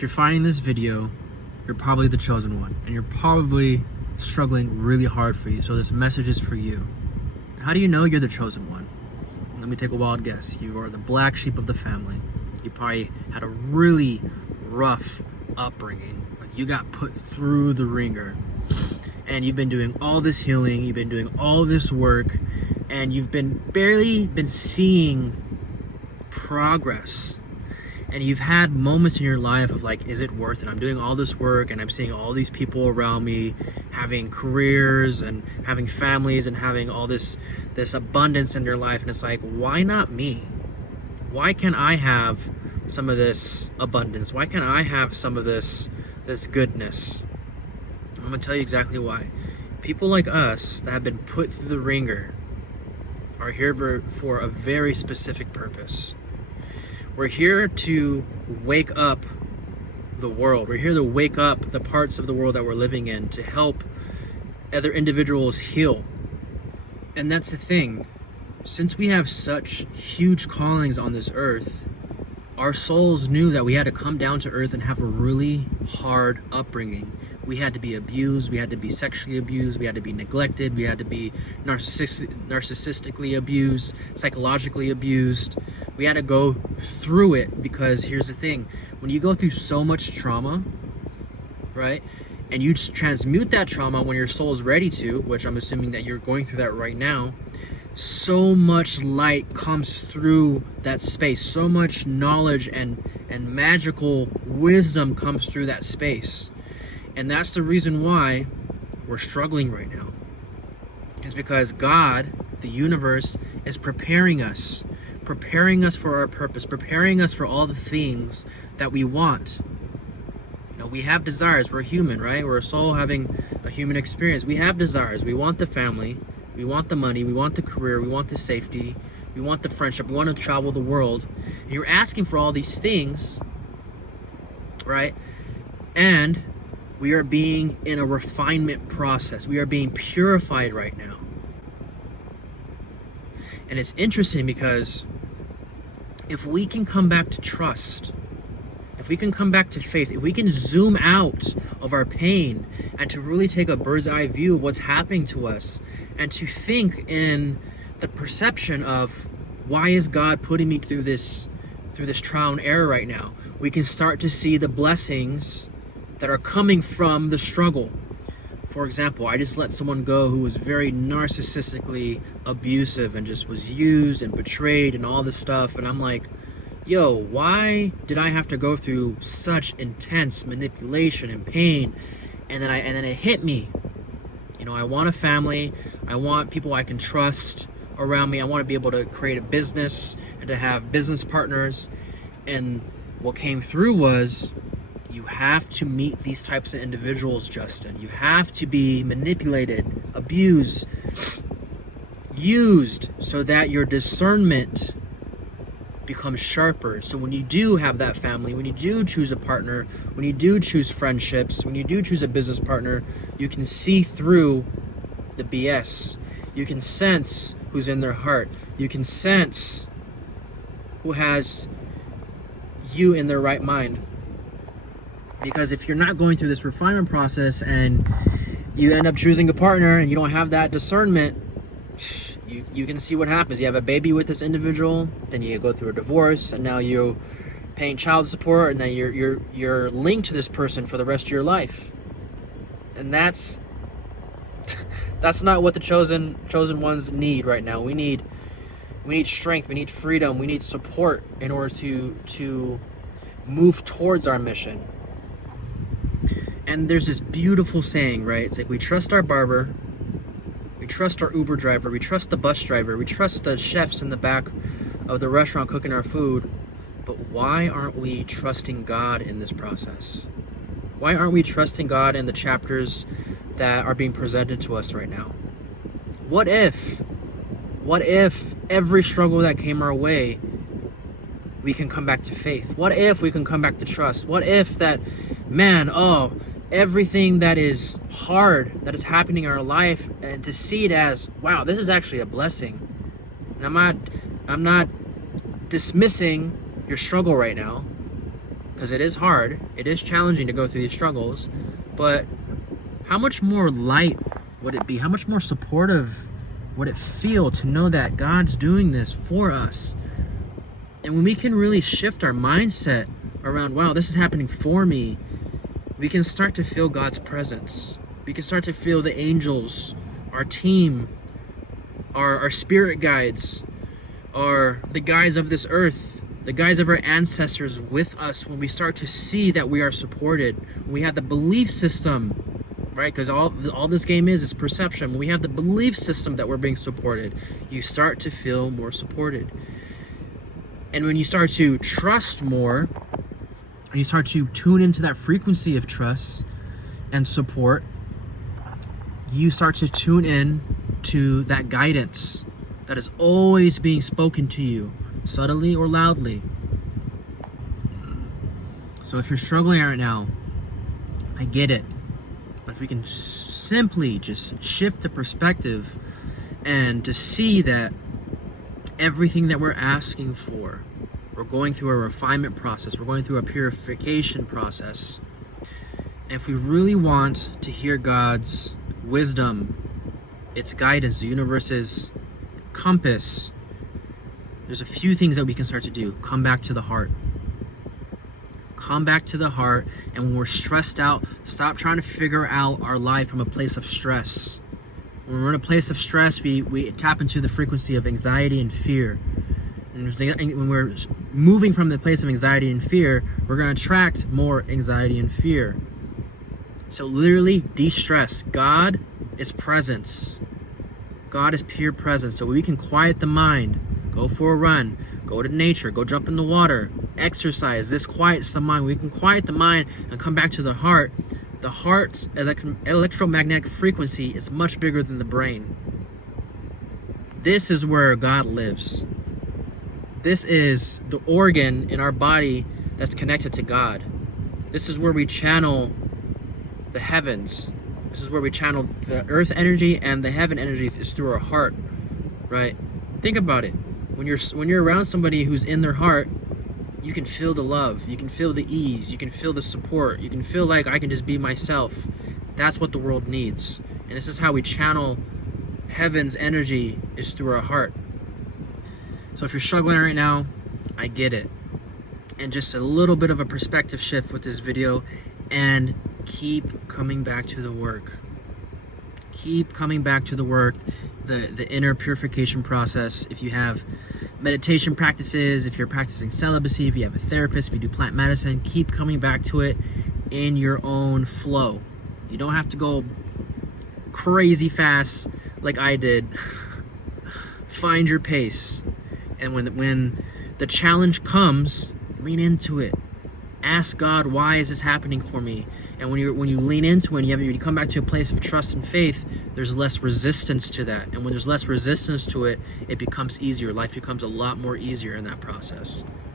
if you're finding this video, you're probably the chosen one, and you're probably struggling really hard for you. So this message is for you. How do you know you're the chosen one? Let me take a wild guess. You are the black sheep of the family. You probably had a really rough upbringing. Like, you got put through the ringer, and you've been doing all this healing, you've been doing all this work, and you've barely been seeing progress. And you've had moments in your life of like, is it worth it? I'm doing all this work and I'm seeing all these people around me having careers and having families and having all this abundance in their life. And it's like, why not me? Why can't I have some of this abundance? Why can't I have some of this goodness? I'm gonna tell you exactly why. People like us that have been put through the ringer are here for a very specific purpose. We're here to wake up the world. We're here to wake up the parts of the world that we're living in, to help other individuals heal. And that's the thing. Since we have such huge callings on this earth, our souls knew that we had to come down to earth and have a really hard upbringing. We had to be abused, we had to be sexually abused, we had to be neglected, we had to be narcissistically abused, psychologically abused. We had to go through it, because here's the thing. When you go through so much trauma, right, and you transmute that trauma when your soul is ready to, which I'm assuming that you're going through that right now, so much light comes through that space, so much knowledge and magical wisdom comes through that space. And that's the reason why we're struggling right now. It's because God, the universe, is preparing us for our purpose, preparing us for all the things that we want. You know, we have desires. We're human, right? We're a soul having a human experience. We have desires. We want the family. We want the money. We want the career. We want the safety. We want the friendship. We want to travel the world. And you're asking for all these things, right? And we are being in a refinement process. We are being purified right now. And it's interesting because if we can come back to trust, if we can come back to faith, if we can zoom out of our pain and to really take a bird's eye view of what's happening to us, and to think in the perception of, why is God putting me through this trial and error right now? We can start to see the blessings that are coming from the struggle. For example, I just let someone go who was very narcissistically abusive and just was used and betrayed and all this stuff. And I'm like, yo, why did I have to go through such intense manipulation and pain? And then it hit me. You know, I want a family. I want people I can trust around me. I want to be able to create a business and to have business partners. And what came through was, you have to meet these types of individuals, Justin. You have to be manipulated, abused, used, so that your discernment becomes sharper. So when you do have that family, when you do choose a partner, when you do choose friendships, when you do choose a business partner, you can see through the BS. You can sense who's in their heart. You can sense who has you in their right mind. Because if you're not going through this refinement process and you end up choosing a partner and you don't have that discernment, you can see what happens. You have a baby with this individual, then you go through a divorce, and now you're paying child support, and then you're linked to this person for the rest of your life. And that's not what the chosen ones need right now. We need strength, we need freedom, we need support in order to move towards our mission. And there's this beautiful saying, right? It's like, we trust our barber, we trust our Uber driver, we trust the bus driver, we trust the chefs in the back of the restaurant cooking our food, but why aren't we trusting God in this process? Why aren't we trusting God in the chapters that are being presented to us right now? What if every struggle that came our way, we can come back to faith? What if we can come back to trust? What if that, everything that is hard, that is happening in our life, and to see it as, wow, this is actually a blessing. And I'm not dismissing your struggle right now. because it is hard, it is challenging to go through these struggles, but how much more light would it be? How much more supportive would it feel to know that God's doing this for us? And when we can really shift our mindset around, wow, this is happening for me, we can start to feel God's presence. We can start to feel the angels, our team, our spirit guides, are the guides of this earth, the guides of our ancestors with us. When we start to see that we are supported, we have the belief system, right? Because all this game is perception. When we have the belief system that we're being supported, you start to feel more supported. And when you start to trust more, and you start to tune into that frequency of trust and support, you start to tune in to that guidance that is always being spoken to you, subtly or loudly. So if you're struggling right now, I get it. But if we can simply just shift the perspective and to see that everything that we're asking for, we're going through a refinement process, we're going through a purification process. And if we really want to hear God's wisdom, its guidance, the universe's compass, there's a few things that we can start to do. Come back to the heart. Come back to the heart. And when we're stressed out, stop trying to figure out our life from a place of stress. When we're in a place of stress, we tap into the frequency of anxiety and fear. And when we're moving from the place of anxiety and fear, we're going to attract more anxiety and fear. So literally de-stress. God is presence. God is pure presence. So we can quiet the mind. Go for a run. Go to nature. Go jump in the water. Exercise. This quiets the mind. We can quiet the mind and come back to the heart. The heart's electromagnetic frequency is much bigger than the brain. This is where God lives. This is the organ in our body that's connected to God. This is where we channel the heavens. This is where we channel the earth energy, and the heaven energy is through our heart, right? Think about it. When you're around somebody who's in their heart, you can feel the love, you can feel the ease, you can feel the support, you can feel like I can just be myself. That's what the world needs. And this is how we channel heaven's energy, is through our heart. So if you're struggling right now, I get it. And just a little bit of a perspective shift with this video, and keep coming back to the work. Keep coming back to the work, the inner purification process. If you have meditation practices, if you're practicing celibacy, if you have a therapist, if you do plant medicine, keep coming back to it in your own flow. You don't have to go crazy fast like I did. Find your pace. And when the challenge comes, lean into it. Ask God, why is this happening for me? And when you lean into it, and you come back to a place of trust and faith, there's less resistance to that. And when there's less resistance to it, it becomes easier. Life becomes a lot more easier in that process.